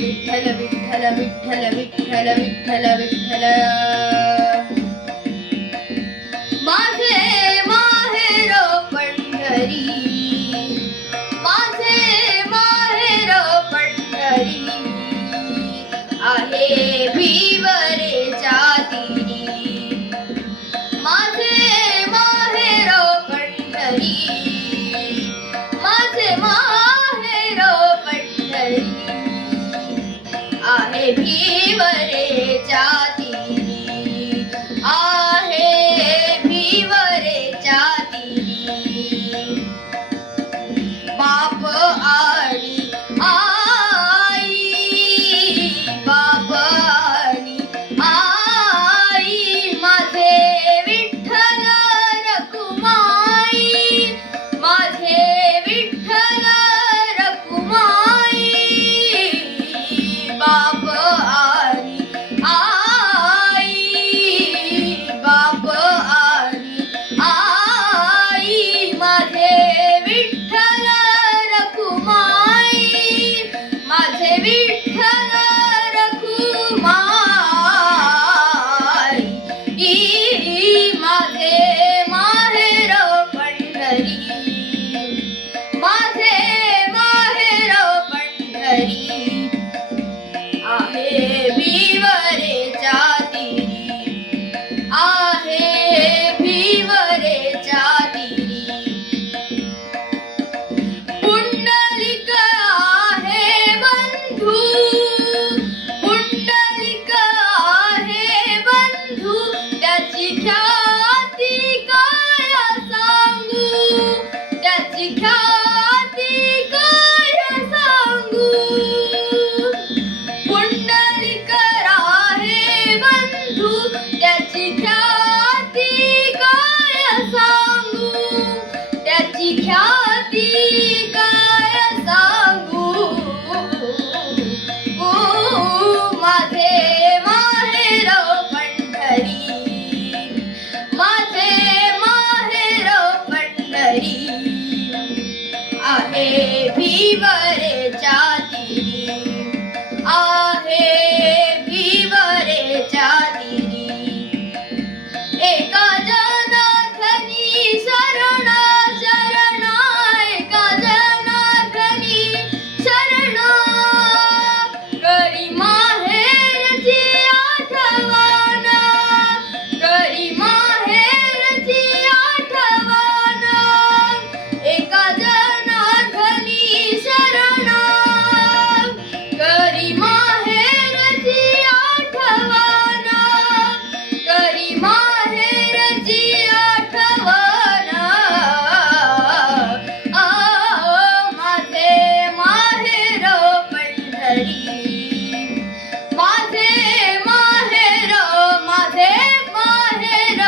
विठ्ठल विठ्ठल विठ्ठल विठ्ठल विठ्ठल विठ्ठल माझे माहेर पंढरी माझे माहेर पंढरी आहे भिवरेच्या तीरी माझे माहेर पंढरी माझे माहेर पंढरी आहे भिवरेच्या तीरी आहे भिवरेच्या तीरी बाप आणि आई बाप आणि आई माझे विठ्ठल रखुमाई माझे विठ्ठल रखुमाई बाप आणि आई बाप आणि आई माझे विठ्ठल रखुमाई माझे विठ्ठल रखुमाई माझे माहेर पंढरी माझे माहेर पंढरी आहे भिवरेच्या तीरी आहे भिवरेच्या तीरी पुंडलिक आहे बंधू पुंडलिक आहे बंधू त्याची ख्याती काय सांगू त्याची ख्याती काय सांगू पुंडलिक आहे बंधू त्याची ख्याती काय सांगू त्याची ख्याती काय सांगू माझे माहेर पंढरी माझे माहेर पंढरी आहे भिवरेच्या तीरी आहे भिवरेच्या तीरी एका जनार्दनी शरण शरण एका जनार्दनी शरण करी माहेरची आठवण करी माहेरची आठवण एका जनार्दनी शरण करी माहेरची आठवण करी माहेरची आठवण माझे माहेर पंढरी माझे माहेर माझे माहेर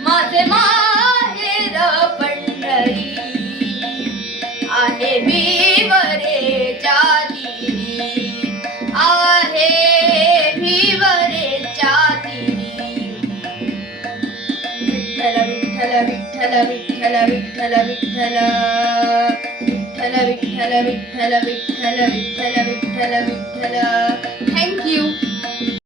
माझे माहेर पंढरी आहे भिवरेच्या तीरी आहे भिवरेच्या तीरी विठ्ठल विठ्ठल विठ्ठल विठ्ठल विठ्ठल विठ्ठल विठ्ठल विठ्ठल विठ्ठल विठ्ठल विठ्ठल विठ्ठल विठ्ठल थँक यू.